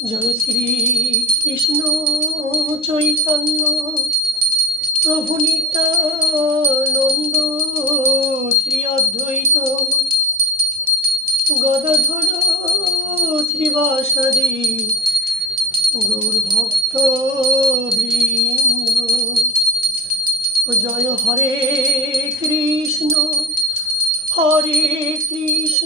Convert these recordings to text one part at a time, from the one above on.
জয় শ্রী কৃষ্ণ চৈতন্য প্রভু নিত্যানন্দ শ্রী অদ্বৈত গদাধর শ্রীবাসাদি গৌরভক্ত বৃন্দ জয় হরে কৃষ্ণ হরে কৃষ্ণ।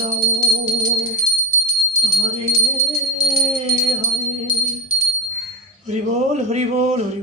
রাম হরে হরে। হরি বল হরি